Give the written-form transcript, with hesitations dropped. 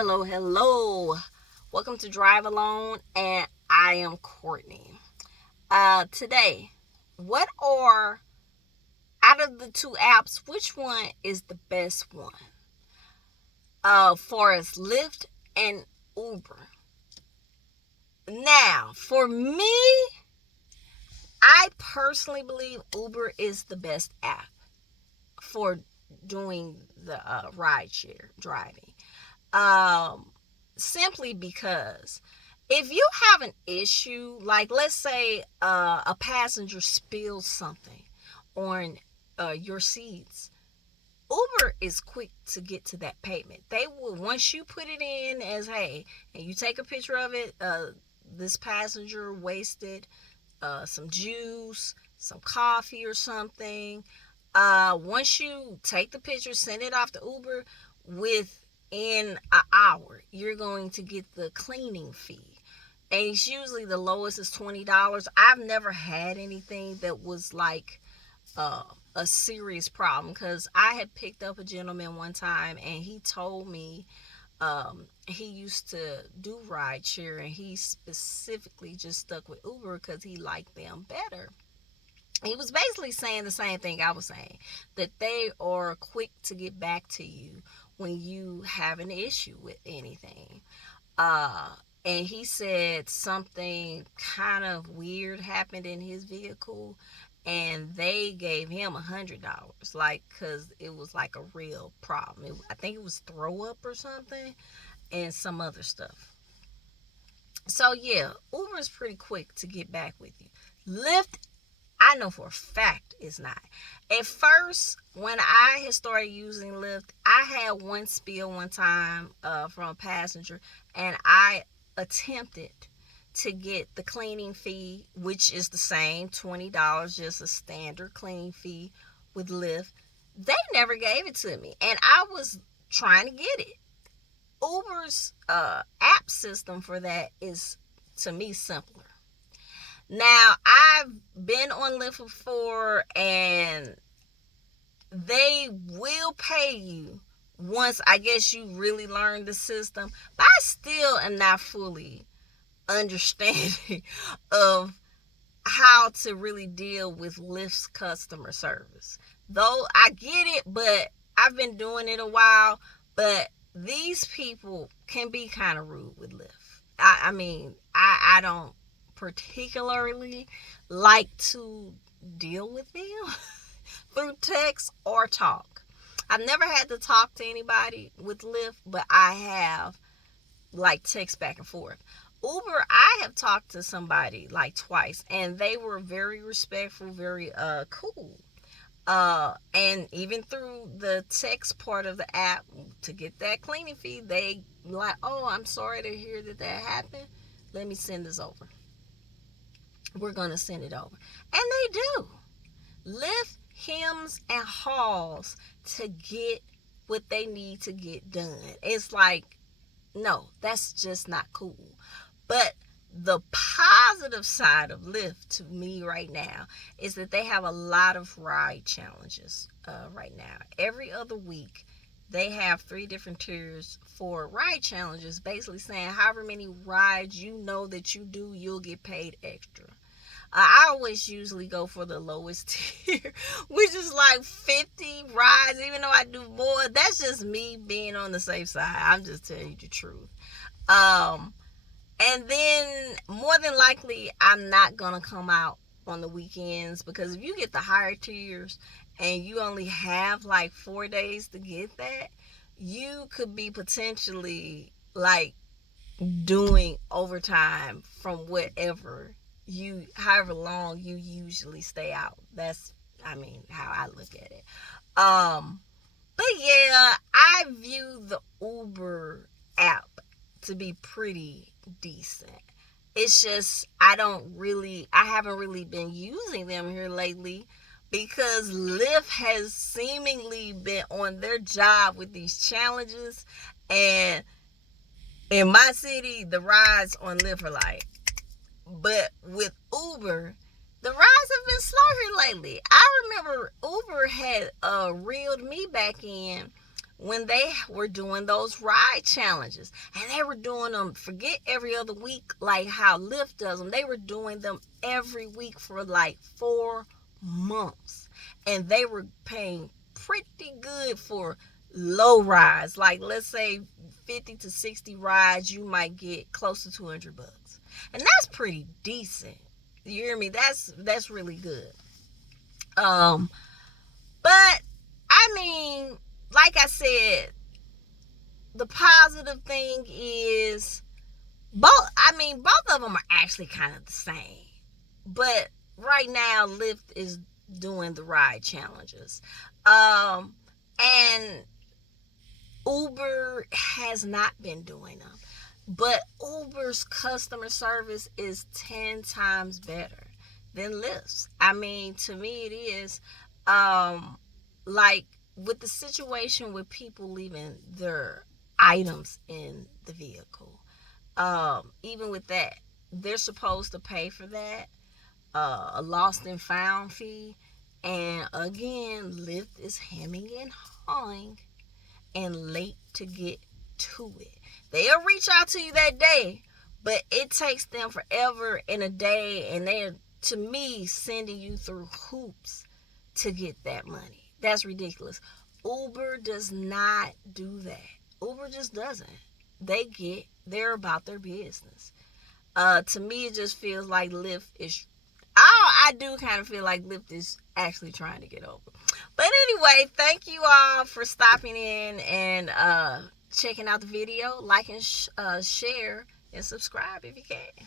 Hello. Welcome to Drive Alone, and I am Courtney. Today, what are out of the two apps, which one is the best one? For us, Lyft and Uber. Now, for me, I personally believe Uber is the best app for doing the rideshare driving. Um, Simply because if you have an issue, like let's say a passenger spills something on your seats, Uber is quick to get to that payment. They will, once you put it in as hey, and you take a picture of it, this passenger wasted some juice, some coffee or something. Once you take the picture, send it off to Uber, within an hour, you're going to get the cleaning fee. And it's usually the lowest is $20. I've never had anything that was like uh, a serious problem because I had picked up a gentleman one time and he told me he used to do ride share and he specifically just stuck with Uber because he liked them better. He was basically saying the same thing I was saying, that they are quick to get back to you when you have an issue with anything. Uh, and he said something kind of weird happened in his vehicle, and they gave him $100, like, cause it was like a real problem. I think it was throw up or something, and some other stuff. So yeah, Uber is pretty quick to get back with you. Lyft, I know for a fact it's not. At first, when I had started using Lyft, I had one spill one time from a passenger, and I attempted to get the cleaning fee, which is the same $20, just a standard cleaning fee with Lyft. They never gave it to me, and I was trying to get it. Uber's app system for that is, to me, simpler. Now, I've been on Lyft before, and they will pay you once, I guess, you really learn the system. But I still am not fully understanding of how to really deal with Lyft's customer service. Though I get it, but I've been doing it a while. But these people can be kind of rude with Lyft. I don't particularly like to deal with them through text or talk. I've never had to talk to anybody with Lyft, but I have like text back and forth. Uber, I have talked to somebody like twice, and they were very respectful, very cool. And even through the text part of the app to get that cleaning fee, they like, oh, I'm sorry to hear that happened. Let me send this over. We're gonna send it over, and they do. Lyft hems and haws to get what they need to get done. It's like, no, that's just not cool. But the positive side of Lyft to me right now is that they have a lot of ride challenges right now. Every other week, they have 3 different tiers for ride challenges, basically saying however many rides you know that you do, you'll get paid extra. I always usually go for the lowest tier, which is like 50 rides, even though I do more. That's just me being on the safe side. I'm just telling you the truth. Um, and then more than likely, I'm not gonna come out on the weekends because if you get the higher tiers and you only have like 4 days to get that, you could be potentially like doing overtime from whatever however long you usually stay out. That's, how I look at it. But yeah, I view the Uber app to be pretty decent. It's just I haven't really been using them here lately because Lyft has seemingly been on their job with these challenges, and in my city the rides on Lyft are like, but with Uber, the rides have been slow here lately. I remember Uber had reeled me back in when they were doing those ride challenges. And they were doing them, forget every other week like how Lyft does them. They were doing them every week for like 4 months. And they were paying pretty good for low rides. Like, let's say 50 to 60 rides, you might get close to $200. And that's pretty decent. You hear me? That's really good. But I mean, like I said, the positive thing is both of them are actually kind of the same. But right now Lyft is doing the ride challenges. And Uber has not been doing them. But Uber's customer service is 10 times better than Lyft's. I mean, to me it is. Like with the situation with people leaving their items in the vehicle. Even with that, they're supposed to pay for that, a lost and found fee. And again, Lyft is hemming and hawing and late to get to it. They'll reach out to you that day, but it takes them forever and a day, and they're, to me, sending you through hoops to get that money. That's ridiculous. Uber does not do that. Uber just doesn't. They're about their business. To me, it just feels like Lyft is. I do kind of feel like Lyft is actually trying to get over. But anyway, thank you all for stopping in and checking out the video. Like and share and subscribe if you can.